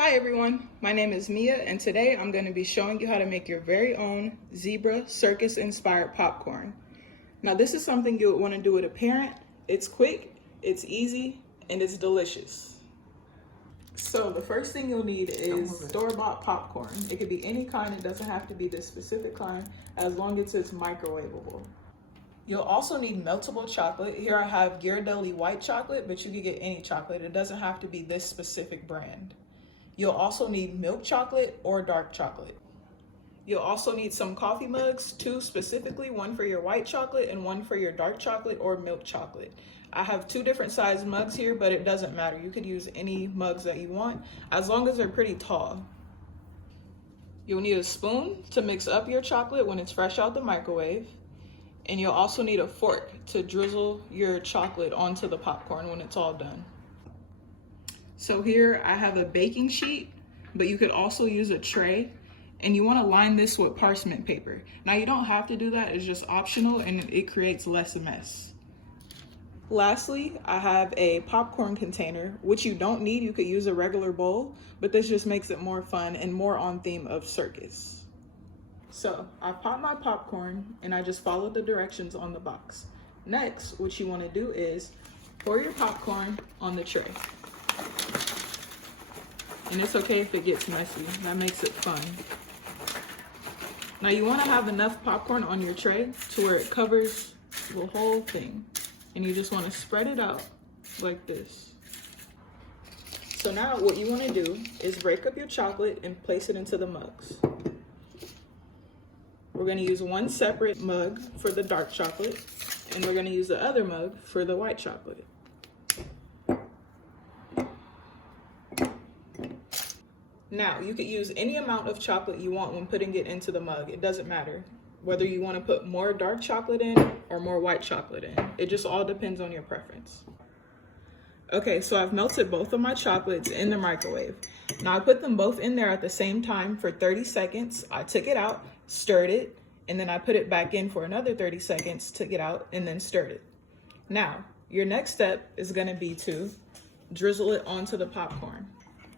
Hi everyone, my name is Mia and today I'm going to be showing you how to make your very own zebra circus inspired popcorn. Now this is something you would want to do with a parent. It's quick, it's easy, and it's delicious. So the first thing you'll need is store-bought popcorn. It could be any kind, it doesn't have to be this specific kind as long as it's microwavable. You'll also need meltable chocolate. Here I have Ghirardelli white chocolate, but you can get any chocolate. It doesn't have to be this specific brand. You'll also need milk chocolate or dark chocolate. You'll also need some coffee mugs, two specifically, one for your white chocolate and one for your dark chocolate or milk chocolate. I have two different size mugs here, but it doesn't matter. You could use any mugs that you want, as long as they're pretty tall. You'll need a spoon to mix up your chocolate when it's fresh out the microwave. And you'll also need a fork to drizzle your chocolate onto the popcorn when it's all done. So here I have a baking sheet, but you could also use a tray, and you want to line this with parchment paper. Now you don't have to do that, it's just optional and it creates less mess. Lastly, I have a popcorn container, which you don't need. You could use a regular bowl, but this just makes it more fun and more on theme of circus. So I popped my popcorn and I just followed the directions on the box. Next, what you want to do is pour your popcorn on the tray. And it's okay if it gets messy, that makes it fun. Now you want to have enough popcorn on your tray to where it covers the whole thing. And you just want to spread it out like this. So now what you want to do is break up your chocolate and place it into the mugs. We're going to use one separate mug for the dark chocolate, and we're going to use the other mug for the white chocolate. Now, you could use any amount of chocolate you want when putting it into the mug. It doesn't matter whether you want to put more dark chocolate in or more white chocolate in. It just all depends on your preference. Okay, so I've melted both of my chocolates in the microwave. Now I put them both in there at the same time for 30 seconds. I took it out, stirred it, and then I put it back in for another 30 seconds, took it out, and then stirred it. Now, your next step is gonna be to drizzle it onto the popcorn.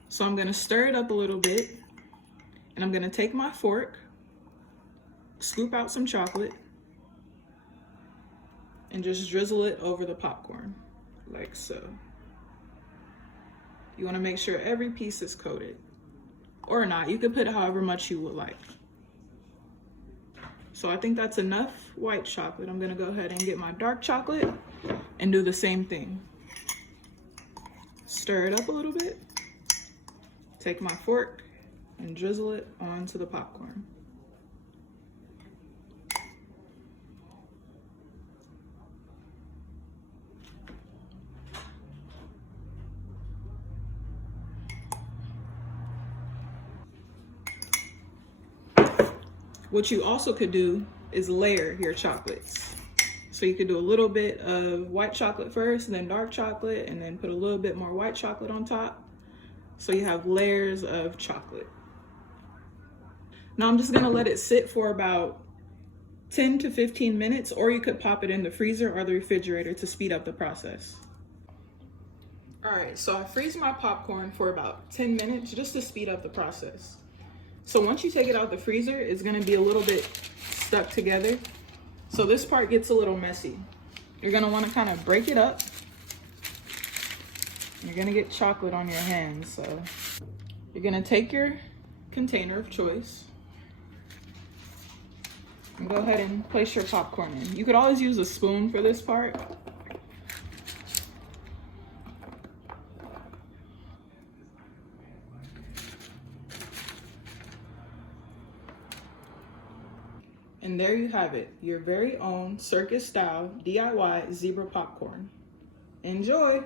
So I'm gonna stir it up a little bit, and I'm gonna take my fork, scoop out some chocolate, and just drizzle it over the popcorn, like so. You wanna make sure every piece is coated, or not, you could put however much you would like. So I think that's enough white chocolate. I'm gonna go ahead and get my dark chocolate and do the same thing. Stir it up a little bit. Take my fork and drizzle it onto the popcorn. What you also could do is layer your chocolates. So you could do a little bit of white chocolate first, and then dark chocolate, and then put a little bit more white chocolate on top. So you have layers of chocolate. Now I'm just gonna let it sit for about 10 to 15 minutes, or you could pop it in the freezer or the refrigerator to speed up the process. All right, so I freeze my popcorn for about 10 minutes just to speed up the process. So once you take it out the freezer, it's gonna be a little bit stuck together. So this part gets a little messy. You're gonna wanna kind of break it up. You're gonna get chocolate on your hands, so you're gonna take your container of choice and go ahead and place your popcorn in. You could always use a spoon for this part. And there you have it, your very own circus style DIY zebra popcorn. Enjoy!